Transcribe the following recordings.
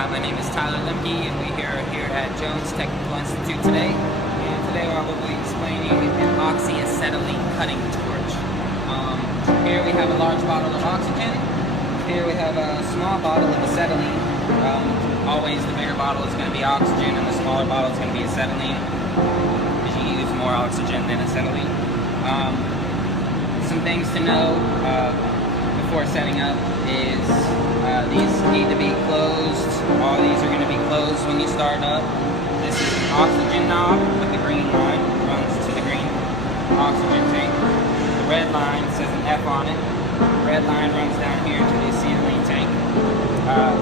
My name is Tyler Lemke, and we are here at Jones Technical Institute today. And today I will be explaining an oxyacetylene cutting torch. Here we have a large bottle of oxygen. Here we have a small bottle of acetylene. Always the bigger bottle is going to be oxygen, and the smaller bottle is going to be acetylene, because you use more oxygen than acetylene. Some things to know before setting up is these need to be closed. All these are going to be closed when you start up. This is an oxygen knob with the green line, runs to the green oxygen tank. The red line says an F on it. The red line runs down here to the acetylene tank.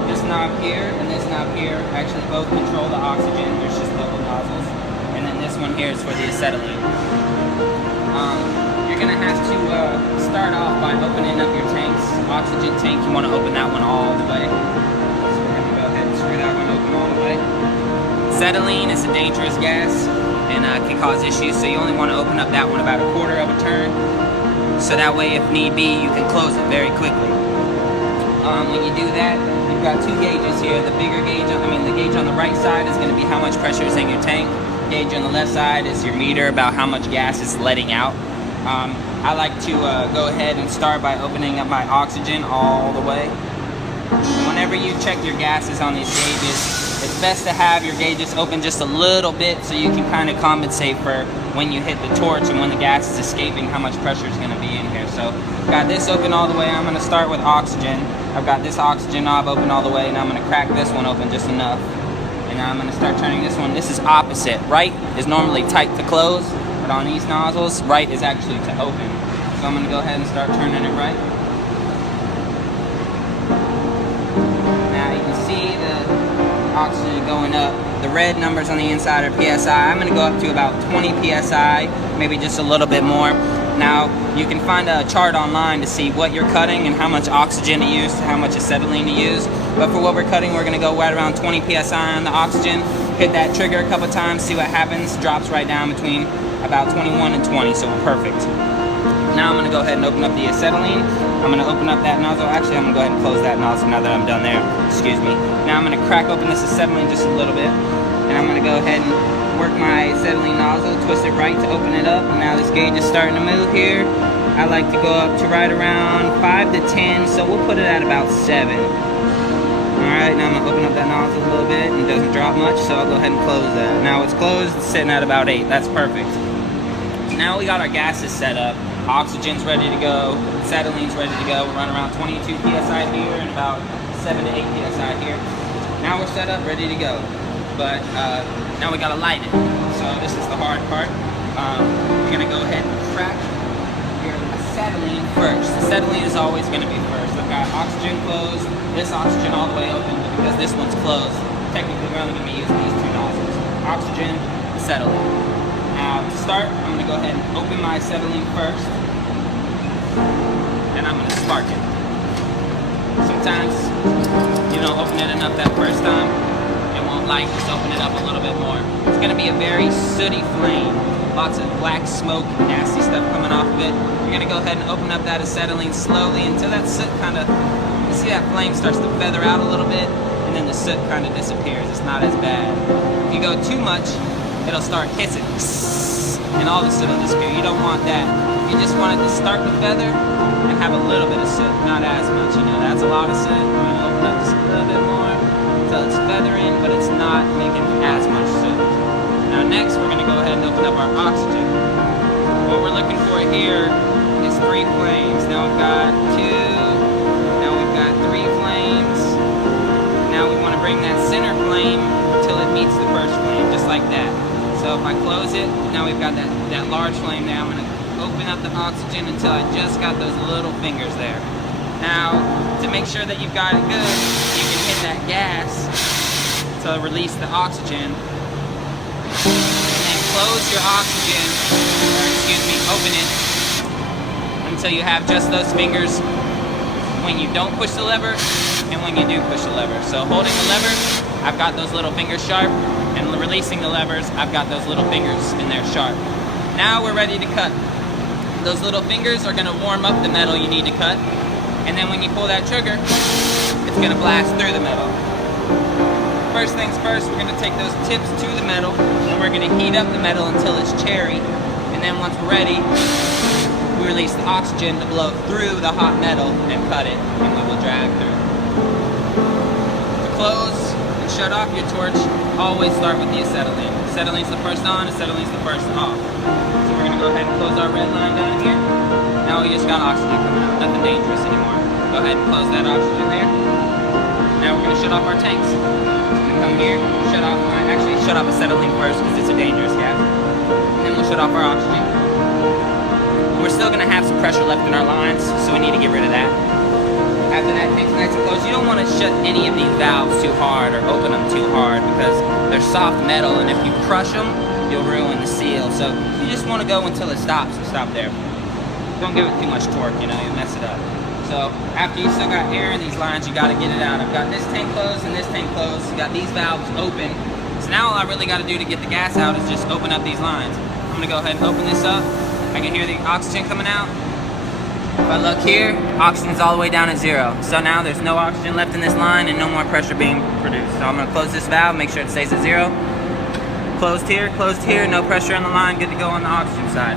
This knob here and this knob here actually both control the oxygen. There's just little nozzles. And then this one here is for the acetylene. You're going to have to start off by opening up your tanks. Oxygen tank, you want to open that one all the way. So we're going to go ahead and screw that one open all the way. Acetylene is a dangerous gas and can cause issues, so you only want to open up that one about a quarter of a turn. So that way, if need be, you can close it very quickly. When you do that, you've got two gauges here. The bigger gauge, the gauge on the right side is going to be how much pressure is in your tank. The gauge on the left side is your meter, about how much gas is letting out. I like to go ahead and start by opening up my oxygen all the way. Whenever you check your gases on these gauges, it's best to have your gauges open just a little bit so you can kind of compensate for when you hit the torch and when the gas is escaping, how much pressure is going to be in here. So got this open all the way. I'm going to start with oxygen. I've got this oxygen knob open all the way, and I'm going to crack this one open just enough. And now I'm going to start turning this one. This is opposite. Right is normally tight to close, but on these nozzles, right is actually to open. So I'm going to go ahead and start turning it right. Now you can see the oxygen going up. The red numbers on the inside are PSI. I'm going to go up to about 20 PSI, maybe just a little bit more. Now, you can find a chart online to see what you're cutting and how much oxygen to use to how much acetylene to use. But for what we're cutting, we're going to go right around 20 PSI on the oxygen. Hit that trigger a couple times, see what happens. Drops right down between about 21 and 20, so we're perfect. Now I'm going to go ahead and open up the acetylene. I'm going to open up that nozzle. Actually, I'm going to go ahead and close that nozzle now that I'm done there. Excuse me. Now I'm going to crack open this acetylene just a little bit. And I'm going to go ahead and work my acetylene nozzle, twist it right to open it up. And now this gauge is starting to move here. I like to go up to right around 5 to 10, so we'll put it at about 7. Alright, now I'm going to open up that nozzle a little bit, and it doesn't drop much, so I'll go ahead and close that. Now it's closed, it's sitting at about 8. That's perfect. Now we got our gases set up. Oxygen's ready to go, acetylene's ready to go. We're running around 22 PSI here and about 7 to 8 PSI here. Now we're set up, ready to go. But now we gotta light it. So this is the hard part. We're gonna go ahead and crack your acetylene first. Acetylene is always gonna be first. I've got oxygen closed, this oxygen all the way open, but because this one's closed, technically we're only gonna be using these two nozzles. Oxygen, acetylene. Now to start, I'm gonna go ahead and open my acetylene first, and I'm gonna spark it. Sometimes you don't open it enough that first time. Light, just open it up a little bit more. It's going to be a very sooty flame. Lots of black smoke, nasty stuff coming off of it. You're going to go ahead and open up that acetylene slowly until that soot kind of, you see that flame starts to feather out a little bit, and then the soot kind of disappears. It's not as bad. If you go too much, it'll start hissing, and all the soot will disappear. You don't want that. You just want it to start to feather and have a little bit of soot, not as much. That's a lot of soot. I'm going to open up just a little bit more. So it's feathering, but it's not making as much soot. Now next, we're going to go ahead and open up our oxygen. What we're looking for here is 3 flames. Now we've got 2, now we've got 3 flames. Now we want to bring that center flame until it meets the first flame, just like that. So if I close it, now we've got that large flame there. I'm going to open up the oxygen until I just got those little fingers there. Now, to make sure that you've got it good, you can hit that gas to release the oxygen. And then close your oxygen, or open it until you have just those fingers when you don't push the lever and when you do push the lever. So holding the lever, I've got those little fingers sharp, and releasing the levers, I've got those little fingers in there sharp. Now we're ready to cut. Those little fingers are going to warm up the metal you need to cut. And then when you pull that trigger, it's going to blast through the metal. first things first, we're going to take those tips to the metal, and we're going to heat up the metal until it's cherry. And then once we're ready, we release the oxygen to blow through the hot metal and cut it, and we will drag through. To close and shut off your torch, always start with the acetylene. Acetylene's the first on, acetylene's the first off. So we're going to go ahead and close our red line down here. Now we just got oxygen coming out, nothing dangerous anymore. Go ahead and close that oxygen there. Now we're going to shut off our tanks. Come here, shut off acetylene first because it's a dangerous gas. And then we'll shut off our oxygen. We're still going to have some pressure left in our lines, so we need to get rid of that. After that tank's nice and closed, you don't want to shut any of these valves too hard or open them too hard because they're soft metal, and if you crush them, you'll ruin the seal. So you just want to go until it stops and stop there. Don't give it too much torque, you'll mess it up. So after you still got air in these lines, you got to get it out. I've got this tank closed and this tank closed. You got these valves open. So now all I really got to do to get the gas out is just open up these lines. I'm going to go ahead and open this up. I can hear the oxygen coming out. If I look here, oxygen's all the way down at 0. So now there's no oxygen left in this line and no more pressure being produced. So I'm going to close this valve, make sure it stays at 0. Closed here, no pressure in the line, good to go on the oxygen side.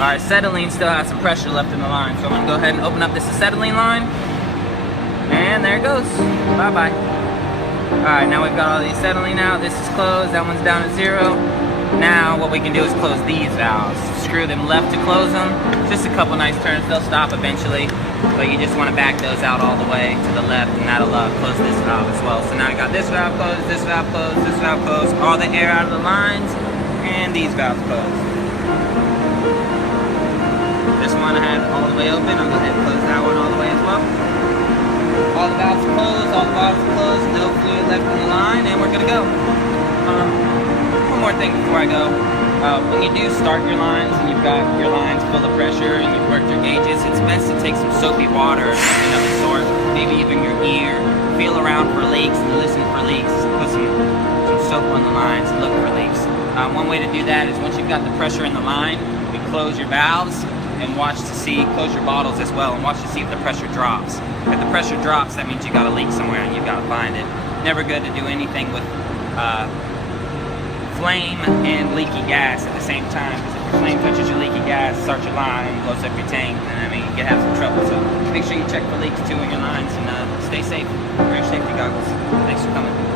Alright, acetylene still has some pressure left in the line, so I'm going to go ahead and open up this acetylene line. And there it goes. Bye-bye. Alright, now we've got all the acetylene out. This is closed, that one's down at 0. Now what we can do is close these valves. Screw them left to close them. Just a couple nice turns, they'll stop eventually. But you just want to back those out all the way to the left, and that'll close this valve as well. So now I got this valve closed, this valve closed, this valve closed, all the air out of the lines, and these valves closed. This one I had all the way open. I'll go ahead and close that one all the way as well. All the valves are closed, all the valves are closed, no fluid left in the line, and we're good to go. One more thing before I go. When you do start your lines and you've got your lines full of pressure and you've worked your gauges, it's best to take some soapy water or something of the sort, maybe even your ear, feel around for leaks and listen for leaks, put some soap on the lines and look for leaks. One way to do that is once you've got the pressure in the line, you close your valves and close your bottles as well, and watch to see if the pressure drops. If the pressure drops, that means you got a leak somewhere and you've got to find it. Never good to do anything with flame and leaky gas at the same time, because if your flame touches your leaky gas, starts your line, blows up your tank, and you can have some trouble. So make sure you check for leaks too in your lines, and stay safe. Wear your safety goggles. Thanks for coming.